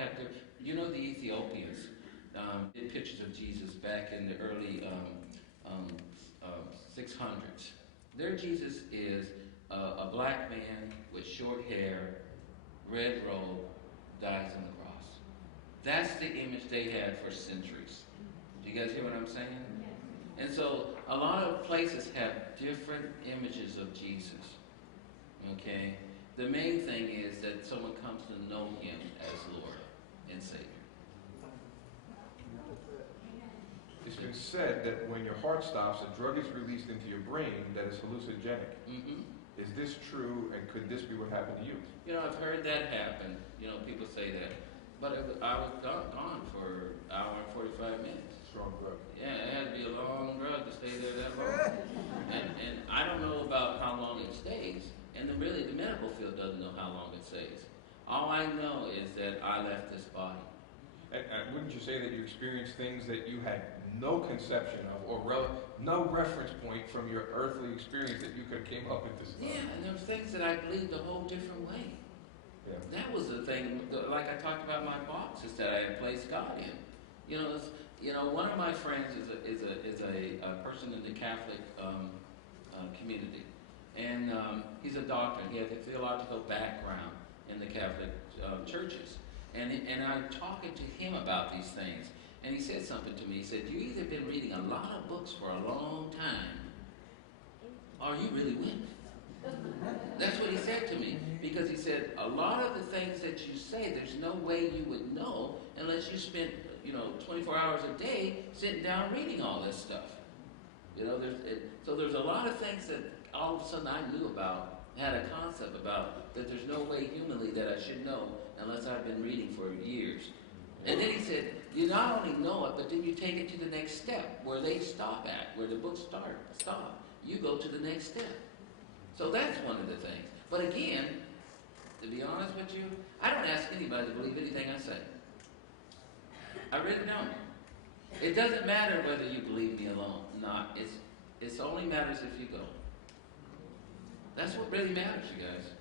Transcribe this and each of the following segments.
have different. You know, the Ethiopians did pictures of Jesus back in the early um, 600s. Their Jesus is a black man with short hair, red robe, dies on the cross. That's the image they had for centuries. Do you guys hear what I'm saying? And so a lot of places have different images of Jesus. Okay? The main thing is that someone comes to know him as Lord and Savior. It's been said that when your heart stops, a drug is released into your brain that is hallucinogenic. Mm-hmm. Is this true, and could this be what happened to you? You know, I've heard that happen. You know, people say that. But I was gone for an hour and 45 minutes. Strong drug. Yeah, it had to be a long drug to stay there that long. And I don't know about how long it stays. And really, the medical field doesn't know how long it stays. All I know is that I left this body. And wouldn't you say that you experienced things that you had no conception of, or no reference point from your earthly experience that you could have came up with this? Yeah, and there was things that I believed a whole different way. Yeah. That was the thing, like I talked about my boxes that I had placed God in. You know, one of my friends is a person in the Catholic community, and he's a doctor. He has a theological background in the Catholic churches, and I'm talking to him about these things, and he said something to me. He said, "You either been reading a lot of books for a long time, or you really win." That's what he said to me, because he said a lot of the things that you say, there's no way you would know unless you spent 24 hours a day sitting down reading all this stuff. So there's a lot of things that all of a sudden I knew about, had a concept about, that there's no way humanly that I should know unless I've been reading for years. And then he said, you not only know it, but then you take it to the next step, where they stop at, where the books stop. You go to the next step. So that's one of the things. But again, to be honest with you, I don't ask anybody to believe anything I say. I really don't. It doesn't matter whether you believe me alone. Not. It only matters if you go. That's what really matters, you guys.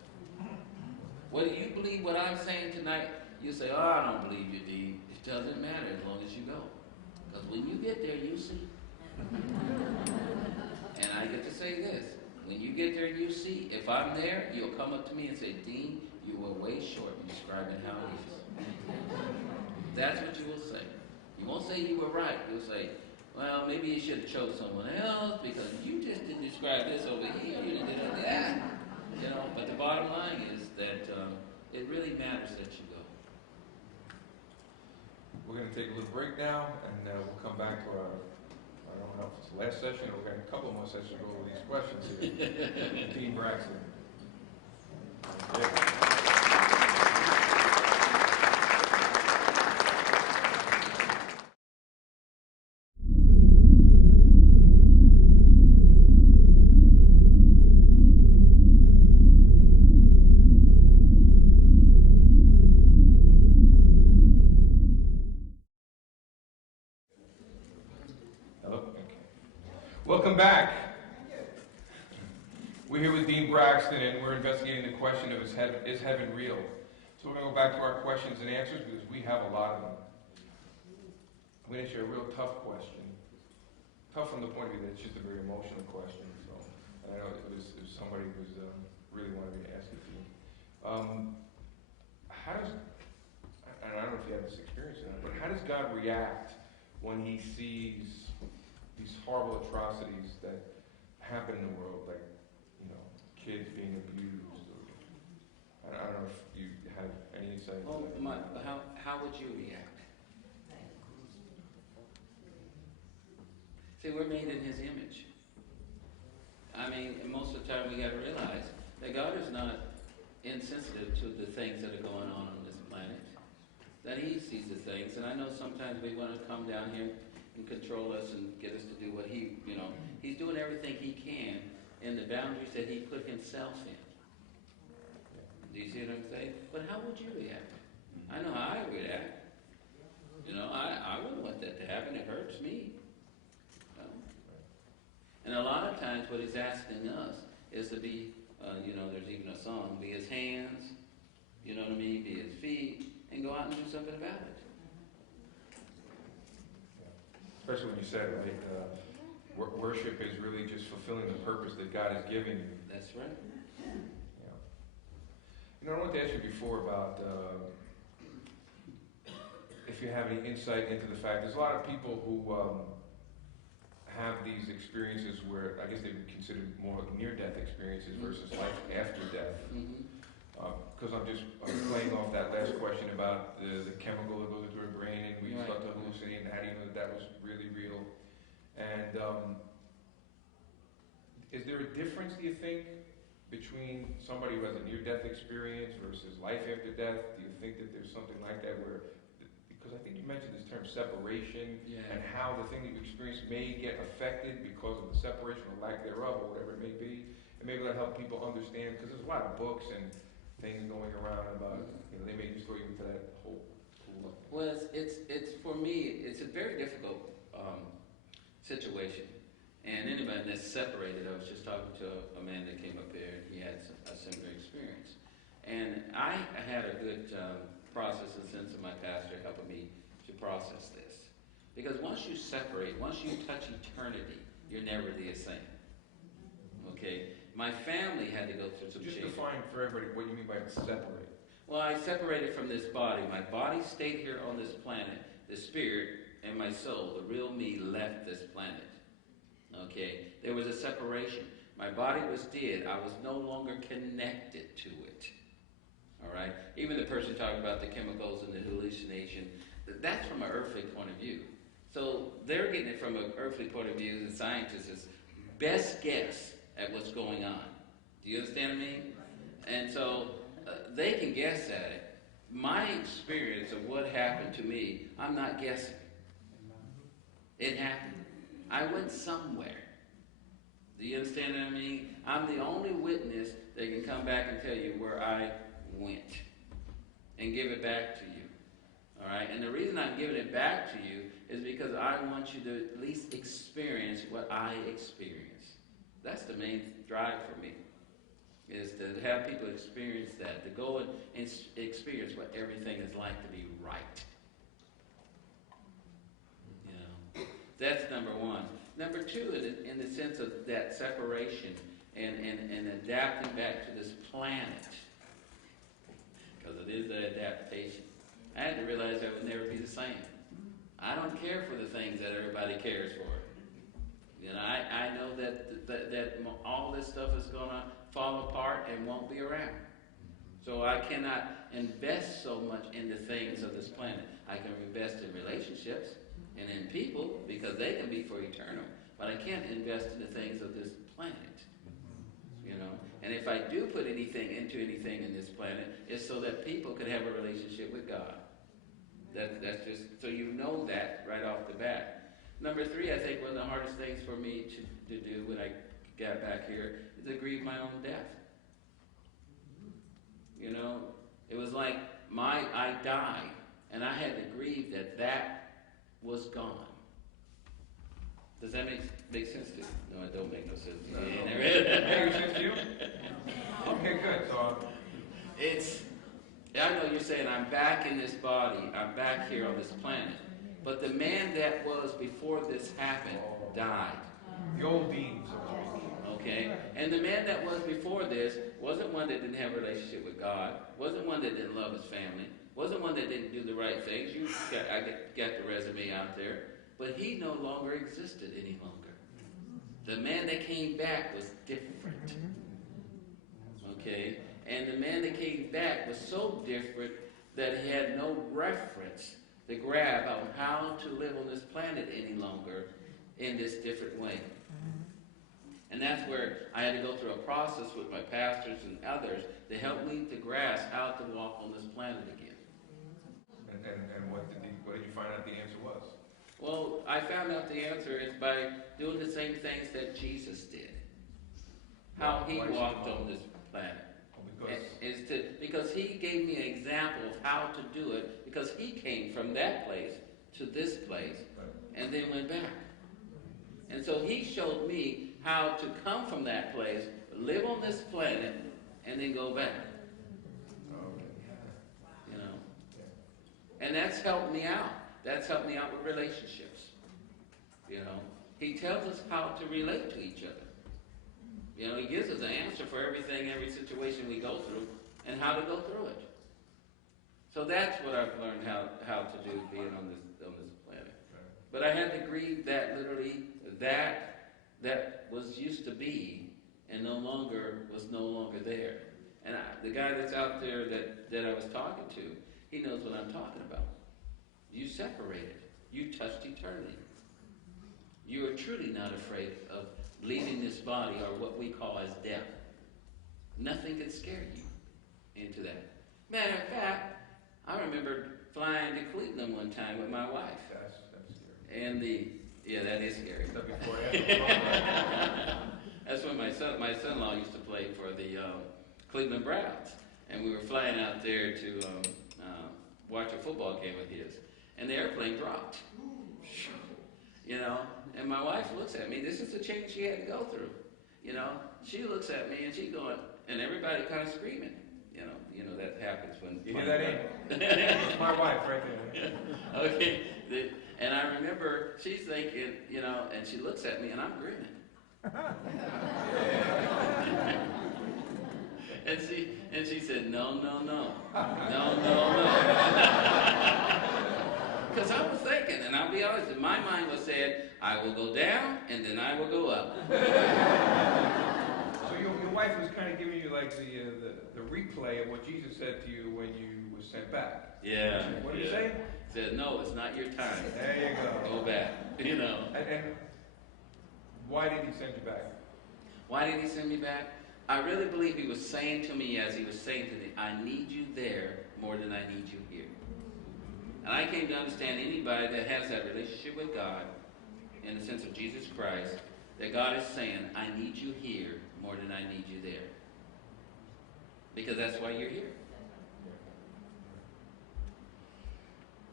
Whether you believe what I'm saying tonight, you say, "Oh, I don't believe you, Dean." It doesn't matter as long as you go. Because when you get there, you see. And I get to say this. When you get there, you see. If I'm there, you'll come up to me and say, "Dean, you were way short in describing how it is." That's what you will say. You won't say you were right. You'll say, "Well, maybe you should have chose someone else because you just didn't describe this over here. You didn't do that." But the bottom line is that it really matters that you go. We're going to take a little break now, and we'll come back to our, I don't know if it's the last session, or we're going to a couple more sessions to go over these questions here. Dean Braxton. Yeah. Welcome back. We're here with Dean Braxton, and we're investigating the question of is heaven real? So we're going to go back to our questions and answers because we have a lot of them. I'm going to ask you a real tough question. Tough from the point of view that it's just a very emotional question. So, and I know it was somebody who really wanted me to ask it to you. How does, and I don't know if you have this experience or not, but how does God react when he sees these horrible atrocities that happen in the world, like, kids being abused? Or, I don't know if you have any insight. Well, how would you react? See, we're made in his image. I mean, and most of the time we got to realize that God is not insensitive to the things that are going on this planet. That he sees the things, and I know sometimes we want to come down here and control us and get us to do what he's doing everything he can in the boundaries that he put himself in. Do you see what I'm saying? But how would you react? I know how I would react. I wouldn't want that to happen. It hurts me. And a lot of times what he's asking us is to be, there's even a song, be his hands, you know what I mean, be his feet, and go out and do something about it. Especially when you said, right, worship is really just fulfilling the purpose that God has given you. That's right. Yeah. You know, I wanted to ask you before about if you have any insight into the fact there's a lot of people who have these experiences where I guess they would consider more near-death experiences versus life after death. Because I'm playing off that last question about the chemical that goes into our brain and we start to hallucinate, and how do you know that that was really real? And is there a difference, do you think, between somebody who has a near-death experience versus life after death? Do you think that there's something like that where, because I think you mentioned this term separation, and how the thing that you experience may get affected because of the separation or lack thereof, or whatever it may be, and maybe that'll help people understand, because there's a lot of books and things going around about, you know, they may just throw you into that whole. Well, it's for me, it's a very difficult situation. And anybody that's separated, I was just talking to a man that came up there, and he had a similar experience. And I had a good process in the sense of my pastor helping me to process this. Because once you separate, once you touch eternity, you're never the same. Okay? My family had to go through some changes. Just define for everybody what you mean by separate. Well, I separated from this body. My body stayed here on this planet. The spirit and my soul, the real me, left this planet. Okay? There was a separation. My body was dead. I was no longer connected to it. All right? Even the person talking about the chemicals and the hallucination, that's from an earthly point of view. So they're getting it from an earthly point of view. The scientists is best guess at what's going on. Do you understand what I mean? And so they can guess at it. My experience of what happened to me, I'm not guessing. It happened. I went somewhere. Do you understand what I mean? I'm the only witness that can come back and tell you where I went and give it back to you. All right? And the reason I'm giving it back to you is because I want you to at least experience what I experienced. That's the main drive for me, is to have people experience that, to go and experience what everything is like to be right. You know, that's number one. Number two, in the sense of that separation and adapting back to this planet, because it is an adaptation. I had to realize I would never be the same. I don't care for the things that everybody cares for. You know, I know that all this stuff is going to fall apart and won't be around. So I cannot invest so much in the things of this planet. I can invest in relationships and in people because they can be for eternal. But I can't invest in the things of this planet. You know, and if I do put anything into anything in this planet, it's so that people can have a relationship with God. That's just so you know that right off the bat. Number three, I think one of the hardest things for me to do when I got back here is to grieve my own death. You know, it was like I died, and I had to grieve that was gone. Does that make sense to you? No, it don't make no sense to me. Make sense to you? Okay, good. So I know you're saying I'm back in this body. I'm back here on this planet. But the man that was before this happened died. The old dean, so to speak. Okay? And the man that was before this wasn't one that didn't have a relationship with God, wasn't one that didn't love his family, wasn't one that didn't do the right things. I got the resume out there. But he no longer existed any longer. The man that came back was different. Okay? And the man that came back was so different that he had no reference to grab on how to live on this planet any longer in this different way. And that's where I had to go through a process with my pastors and others to help me to grasp how to walk on this planet again. And what did you find out the answer was? Well, I found out the answer is by doing the same things that Jesus did. How he walked on this planet. Because he gave me an example of how to do it, because he came from that place to this place and then went back. And so he showed me how to come from that place, live on this planet, and then go back. You know? And that's helped me out. That's helped me out with relationships. You know, he tells us how to relate to each other. You know, he gives us an answer for everything, every situation we go through, and how to go through it. So that's what I've learned how to do being on this planet. But I had to grieve that literally that was used to be and was no longer there. And the guy that's out there that I was talking to, he knows what I'm talking about. You separated. You touched eternity. You are truly not afraid of leaving this body, or what we call as death. Nothing can scare you into that. Matter of fact, I remember flying to Cleveland one time with my wife. That's scary. And that is scary. That's when my son-in-law used to play for the Cleveland Browns, and we were flying out there to watch a football game with his, and the airplane dropped. You know, and my wife looks at me. This is the change she had to go through. You know, she looks at me and she's going, and everybody kind of screaming. You know that happens when. You hear that in? It's my wife right there. Okay, and I remember she's thinking, you know, and she looks at me and I'm grinning. and she said, no. Because I was thinking, and I'll be honest, my mind was saying, I will go down and then I will go up. So your wife was kind of giving you like the replay of what Jesus said to you when you were sent back. Yeah. What did he say? He said, no, it's not your time. There you go. Go back. You know. And why did he send you back? Why did he send me back? I really believe he was saying to me, as he was saying to me, I need you there more than I need you here. And I came to understand anybody that has that relationship with God, in the sense of Jesus Christ, that God is saying, I need you here more than I need you there. Because that's why you're here.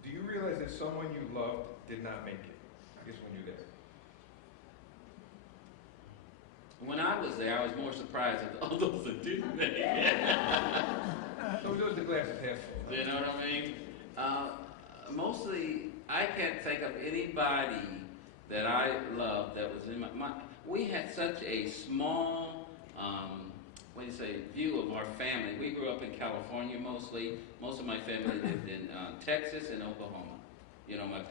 Do you realize that someone you loved did not make it? I guess when you're there. When I was there, I was more surprised at all those that didn't make it. So those the glasses half full. You know what I mean? Mostly, I can't think of anybody that I loved that was in my we had such a small, view of our family. We grew up in California mostly. Most of my family lived in Texas and Oklahoma. You know, my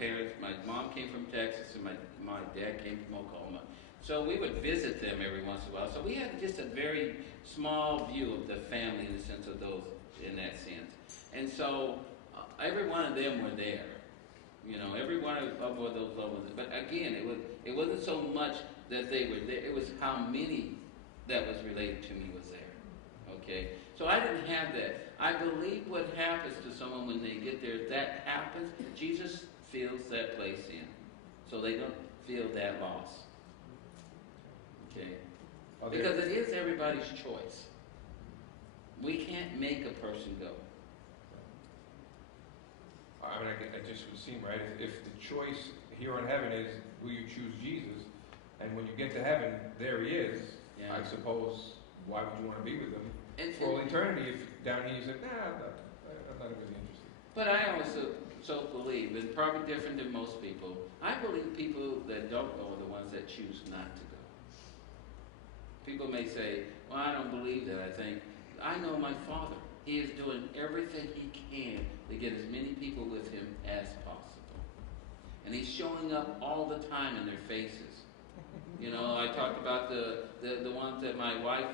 mom came from Texas and my dad came from Oklahoma. So we would visit them every once in a while. So we had just a very small view of the family in the sense of those, in that sense. And so every one of them were there. You know, every one of those loved ones. But again, it wasn't so much that they were there. It was how many that was related to me was there. Okay? So I didn't have that. I believe what happens to someone when they get there, that happens, Jesus fills that place in. So they don't feel that loss. Okay? Because it is everybody's choice. We can't make a person go. I mean, it just would seem right. If the choice here on heaven is, will you choose Jesus? And when you get to heaven, there he is. Yeah. I suppose, why would you want to be with him for all eternity if down here you said, nah, I'm not really interested. But I also believe, and probably different than most people, I believe people that don't go are the ones that choose not to go. People may say, well, I don't believe that. I know my Father. He is doing everything he can to get as many people with him as possible. And he's showing up all the time in their faces. You know, I talked about the ones that my wife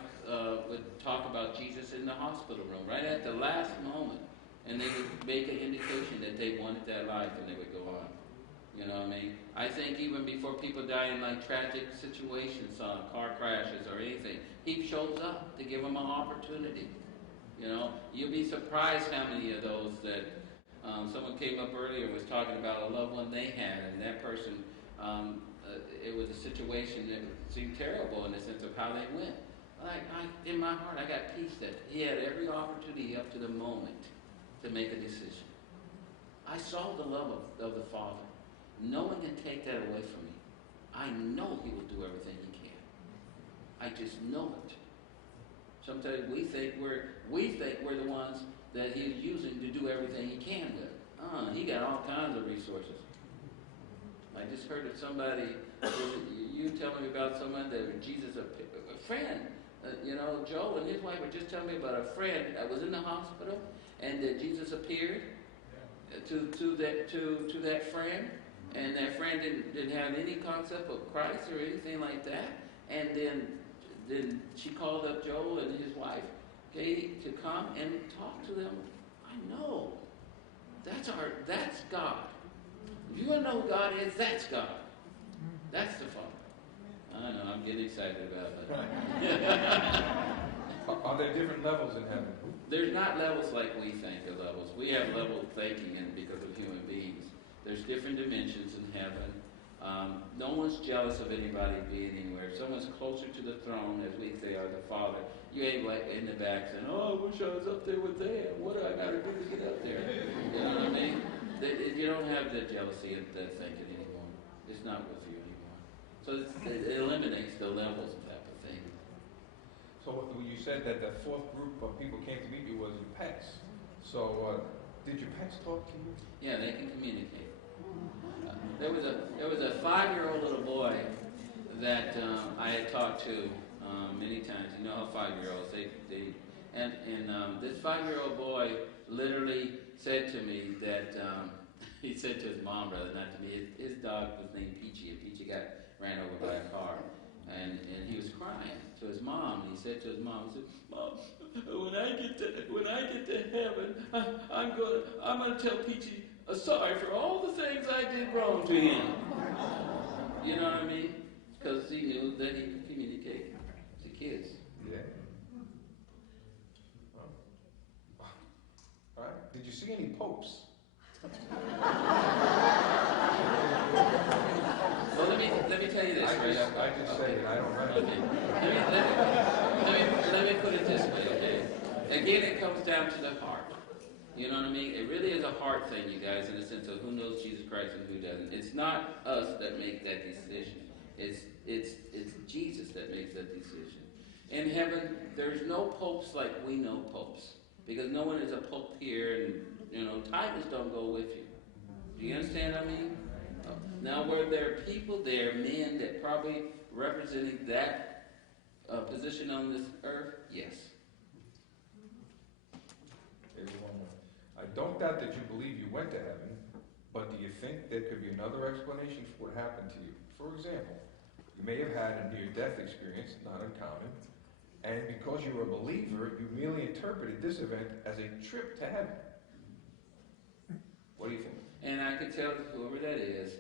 would talk about Jesus in the hospital room, right at the last moment. And they would make an indication that they wanted that life and they would go on. You know what I mean? I think even before people die in like tragic situations, car crashes or anything, he shows up to give them an opportunity. You know, you'll be surprised how many of those that someone came up earlier and was talking about a loved one they had, and that person, it was a situation that seemed terrible in the sense of how they went. In my heart, I got peace that he had every opportunity up to the moment to make a decision. I saw the love of the Father. No one can take that away from me. I know he will do everything he can. I just know it. Sometimes we think we're the ones that he's using to do everything he can with. He got all kinds of resources. I just heard of somebody, you telling me about someone that Jesus, a friend, Joe and his wife were just telling me about a friend that was in the hospital, and that Jesus appeared to that friend, and that friend didn't have any concept of Christ or anything like that, and then she called up Joe and his wife, okay, to come and talk to them. I know, that's God. If you want to know who God is, that's God. That's the Father. I know, I'm getting excited about it. Are there different levels in heaven? There's not levels like we think of levels. We have level thinking because of human beings. There's different dimensions in heaven. No one's jealous of anybody being anywhere. If someone's closer to the throne, as we say, or the Father, you ain't like in the back saying, "Oh, I wish I was up there with them. What do I got to do to get up there?" You know what I mean? You don't have the jealousy and that thinking anymore. It's not with you anymore. So it eliminates the levels type of thing. So you said that the fourth group of people came to meet you was your pets. So did your pets talk to you? Yeah, they can communicate. There was a 5-year-old little boy that I had talked to many times. You know how 5-year-olds this 5-year-old boy literally said to me that he said to his mom, rather not to me. His dog was named Peachy, and Peachy got ran over by a car, and he was crying to his mom. And he said to his mom, he said, "Mom, when I get to heaven, I'm gonna tell Peachy sorry for all the things I did wrong to him." You know what I mean? Because he knew that he could communicate to kids. Yeah. All right. Did you see any popes? Well, let me tell you this. I just said it. I don't know. Okay. Let me put it this way. Okay. Again, it comes down to the heart. You know what I mean? It really is a heart thing, you guys, in the sense of who knows Jesus Christ and who doesn't. It's not us that make that decision. It's Jesus that makes that decision. In heaven, there's no popes like we know popes, because no one is a pope here, and titles don't go with you. Do you understand what I mean? Now, were there people there, men that probably representing that position on this earth? Yes. Here's one more. I don't doubt that you believe you went to heaven, but do you think there could be another explanation for what happened to you? For example, you may have had a near-death experience, not uncommon, and because you were a believer, you merely interpreted this event as a trip to heaven. What do you think? And I can tell whoever that is,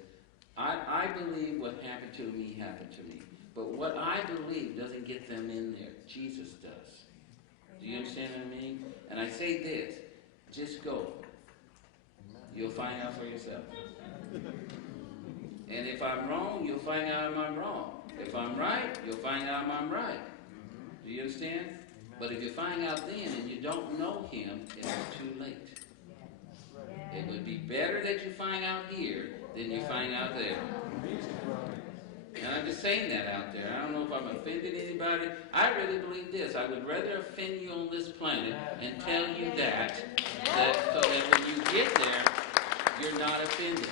I believe what happened to me happened to me. But what I believe doesn't get them in there. Jesus does. Do you understand what I mean? And I say this, just go. You'll find out for yourself. And if I'm wrong, you'll find out I'm wrong. If I'm right, you'll find out I'm right. Do you understand? But if you find out then and you don't know him, it's too late. It would be better that you find out here than you find out there. And I'm just saying that out there. I don't know if I'm offending anybody. I really believe this. I would rather offend you on this planet and tell you that so that when you get there, you're not offended.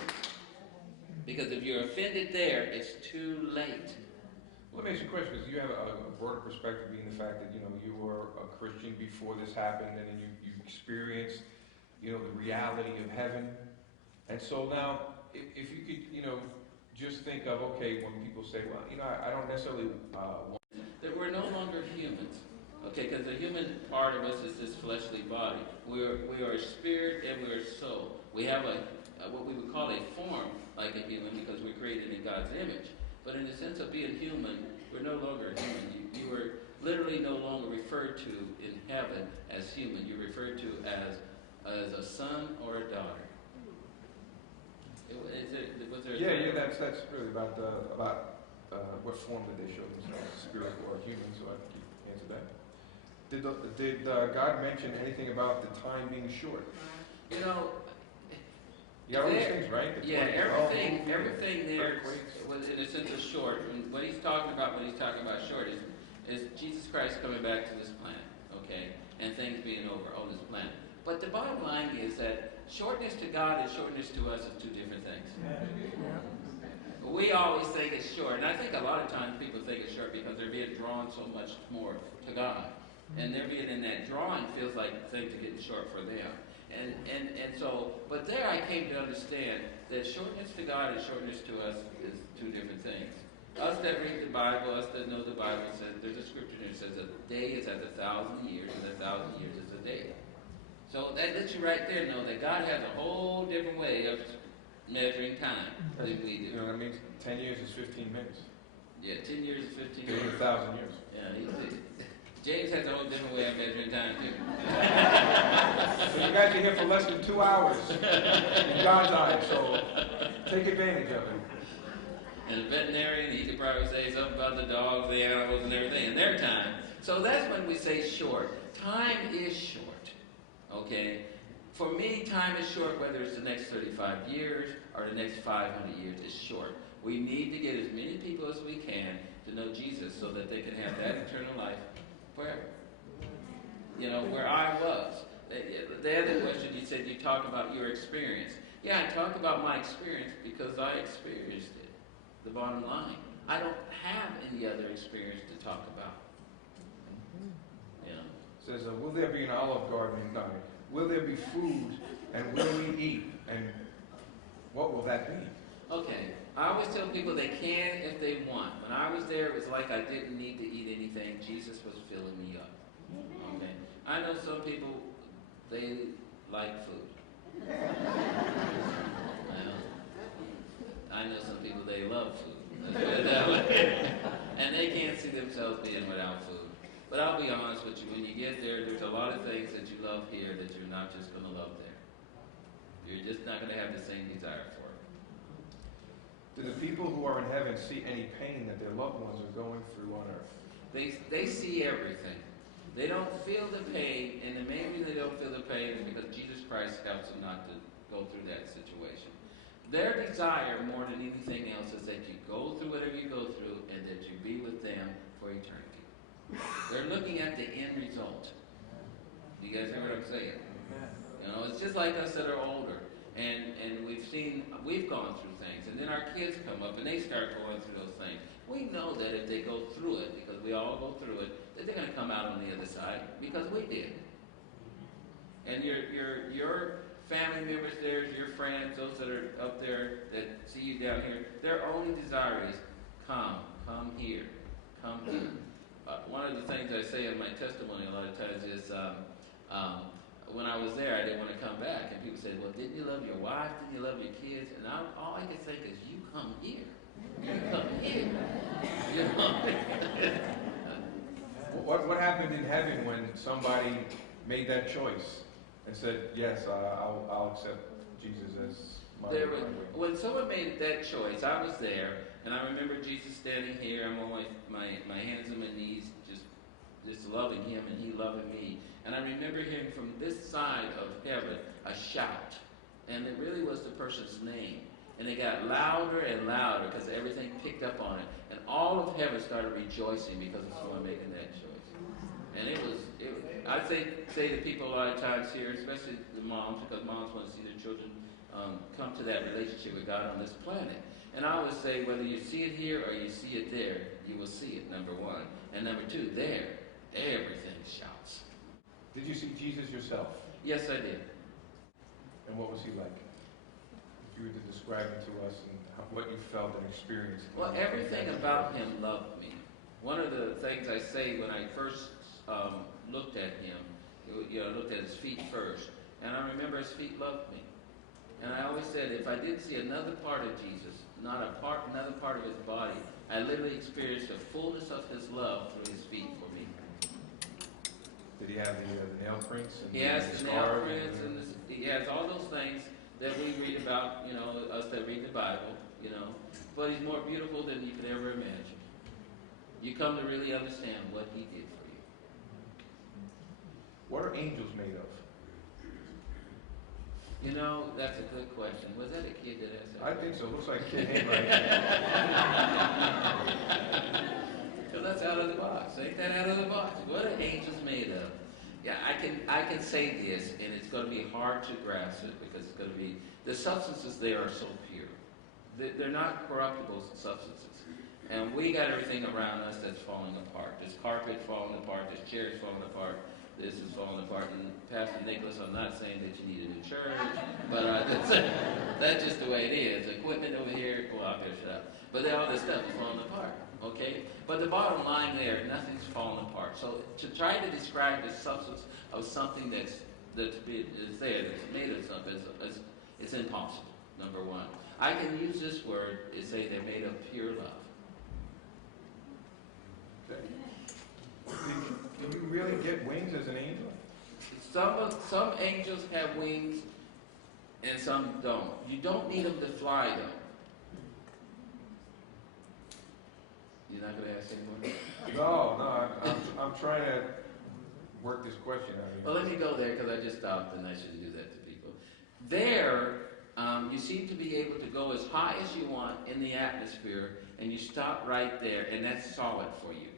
Because if you're offended there, it's too late. Let me ask you a question, because you have a broader perspective, being the fact that you were a Christian before this happened, and then you experienced the reality of heaven. And so now, if you could just think of, okay, when people say, well, I don't necessarily want... That we're no longer humans, okay, because the human part of us is this fleshly body. We are a spirit and we're a soul. We have what we would call a form like a human because we're created in God's image. But in the sense of being human, we're no longer human. You are literally no longer referred to in heaven as human. You're referred to as a son or a daughter. Was there that's really about what form did they show themselves, spirit or human? So I think you answered that. Did God mention anything about the time being short? You got all these things, right? Everything there was in a sense of short. And what he's talking about when he's talking about short is Jesus Christ coming back to this planet, okay, and things being over on this planet. But the bottom line is that shortness to God and shortness to us is two different things. We always think it's short, and I think a lot of times people think it's short because they're being drawn so much more to God. And they're being in that drawing feels like things are getting short for them. And so, but there I came to understand that shortness to God and shortness to us is two different things. Us that read the Bible, us that know the Bible, says there's a scripture that says a day is as 1,000 years, and 1,000 years is a day. So that lets you right there know that God has a whole different way of measuring time than we do. You know what I mean? 10 years is 15 minutes. Yeah, 10 years is 15 Maybe years. 1,000 years. Yeah, James has a whole different way of measuring time too. So you guys are here for less than 2 hours in God's eyes, so take advantage of it. And a veterinarian, he could probably say something about the dogs, the animals, and everything in their time. So that's when we say short. Time is short, okay? For me, time is short, whether it's the next 35 years or the next 500 years, it's short. We need to get as many people as we can to know Jesus so that they can have that eternal life forever. You know, where I was. The other question you said, you talk about your experience. Yeah, I talk about my experience because I experienced it. The bottom line. I don't have any other experience to talk about. You know. It says, will there be an olive garden in Ghana? Will there be food? And will we eat? And what will that be? Okay. I always tell people they can if they want. When I was there, it was like I didn't need to eat anything. Jesus was filling me up. Okay. I know some people, they like food. I know some people, they love food. Let's put it that way. And they can't see themselves being without food. But I'll be honest with you, when you get there, there's a lot of things that you love here that you're not just going to love there. You're just not going to have the same desire for it. Do the people who are in heaven see any pain that their loved ones are going through on earth? They see everything. They don't feel the pain, and the main reason they don't feel the pain is because Jesus Christ helps them not to go through that situation. Their desire, more than anything else, is that you go through whatever you go through and that you be with them for eternity. They're looking at the end result. Do you guys hear what I'm saying? You know, it's just like us that are older. And we've gone through things. And then our kids come up and they start going through those things. We know that if they go through it, because we all go through it, that they're going to come out on the other side because we did. And your family members there, your friends, those that are up there that see you down here, their only desire is come here, come here. One of the things I say in my testimony a lot of times is when I was there, I didn't want to come back. And people say, well, didn't you love your wife? Didn't you love your kids? And all I could think is, you come here. You come here. You know? What happened in heaven when somebody made that choice and said, yes, I'll accept Jesus as my Lord? When someone made that choice, I was there, and I remember Jesus standing here. I'm on my hands and my knees, just loving him and he loving me. And I remember hearing from this side of heaven a shout. And it really was the person's name. And it got louder and louder because everything picked up on it. And all of heaven started rejoicing because of someone making that choice. And I say to people a lot of times here, especially the moms, because moms want to see their children come to that relationship with God on this planet. And I always say, whether you see it here or you see it there, you will see it, number one. And number two, there, everything shouts. Did you see Jesus yourself? Yes, I did. And what was he like? If you were to describe him to us and what you felt and experienced. Well, everything about him loved me. One of the things I say when I first looked at him, I looked at his feet first, and I remember his feet loved me. And I always said, if I didn't see another part of Jesus, another part of his body, I literally experienced the fullness of his love through his feet for me. Did he have the nail prints? And he has the nail prints, and he has all those things that we read about, us that read the Bible, But he's more beautiful than you could ever imagine. You come to really understand what he did for you. What are angels made of? That's a good question. Was that a kid that asked that? I think so. Looks like a kid handwriting. So that's out of the box. Ain't that out of the box? What are angels made of? Yeah, I can say this, and it's going to be hard to grasp it because it's going to be the substances there are so pure. They're not corruptible substances, and we got everything around us that's falling apart. There's carpet falling apart. There's chairs falling apart. This is falling apart. And Pastor Nicholas, I'm not saying that you need a new church, but that's just the way it is. Equipment over here, well, I better shut up. But all this stuff is falling apart. Okay? But the bottom line there, nothing's falling apart. So to try to describe the substance of something is there, that's made of something, it's impossible, number one. I can use this word and say they're made of pure love. Can you really get wings as an angel? Some angels have wings and some don't. You don't need them to fly, though. You're not going to ask anyone? No, I'm trying to work this question out here. Well, let me go there because I just stopped and I shouldn't do that to people. There, you seem to be able to go as high as you want in the atmosphere, and you stop right there, and that's solid for you.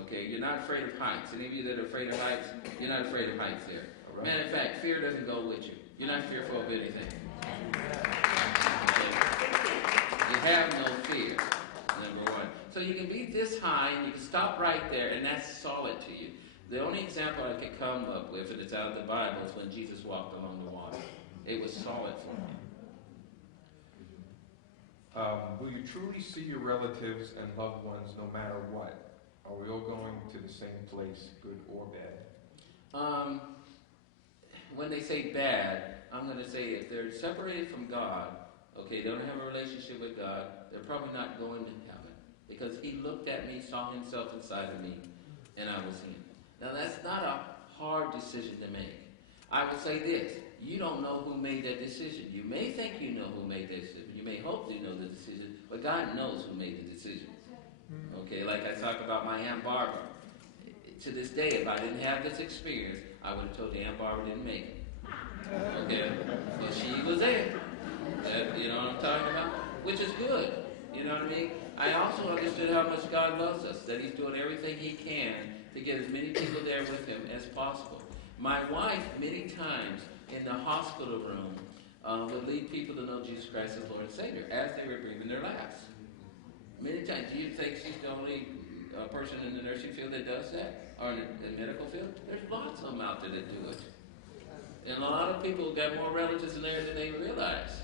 Okay, you're not afraid of heights. Any of you that are afraid of heights, you're not afraid of heights there. Right. Matter of fact, fear doesn't go with you. You're not fearful of anything. Okay. You have no fear, number one. So you can be this high, and you can stop right there, and that's solid to you. The only example I could come up with, and it's out of the Bible, is when Jesus walked along the water. It was solid for him. Will you truly see your relatives and loved ones no matter what? Are we all going to the same place, good or bad? When they say bad, I'm going to say if they're separated from God, okay, they don't have a relationship with God, they're probably not going to heaven. Because he looked at me, saw himself inside of me, and I was him. Now that's not a hard decision to make. I would say this, you don't know who made that decision. You may think you know who made that decision. You may hope you know the decision, but God knows who made the decision. Okay, like I talk about my Aunt Barbara. To this day, if I didn't have this experience, I would have told you Aunt Barbara didn't make it. Okay? But she was there. You know what I'm talking about? Which is good. You know what I mean? I also understood how much God loves us, that he's doing everything he can to get as many people there with him as possible. My wife, many times in the hospital room, would lead people to know Jesus Christ as Lord and Savior as they were breathing their last. Many times, do you think she's the only person in the nursing field that does that? Or in the medical field? There's lots of them out there that do it. And a lot of people got more relatives in there than they realize.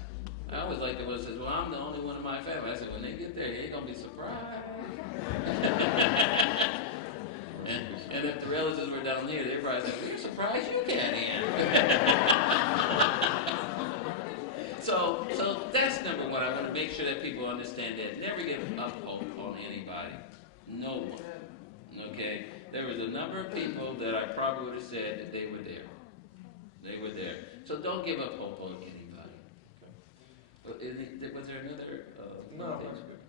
I always like the one that says, well, I'm the only one in my family. I said, when they get there, you ain't going to be surprised. and if the relatives were down here, they'd probably say, we're surprised you got in. So that's number one. I want to make sure that people understand that. Never give up hope on anybody. No one. Okay? There was a number of people that I probably would have said that they were there. They were there. So don't give up hope on anybody. Was there another? No.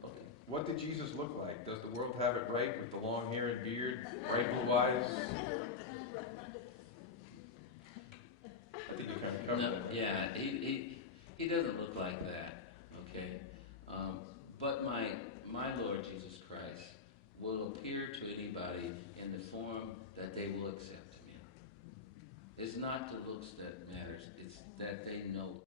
Okay. What did Jesus look like? Does the world have it right with the long hair and beard, bright blue eyes? I think you kind of covered that. Yeah, he doesn't look like that. Okay, but my Lord Jesus Christ will appear to anybody in the form that they will accept him in. It's not the looks that matters. It's that they know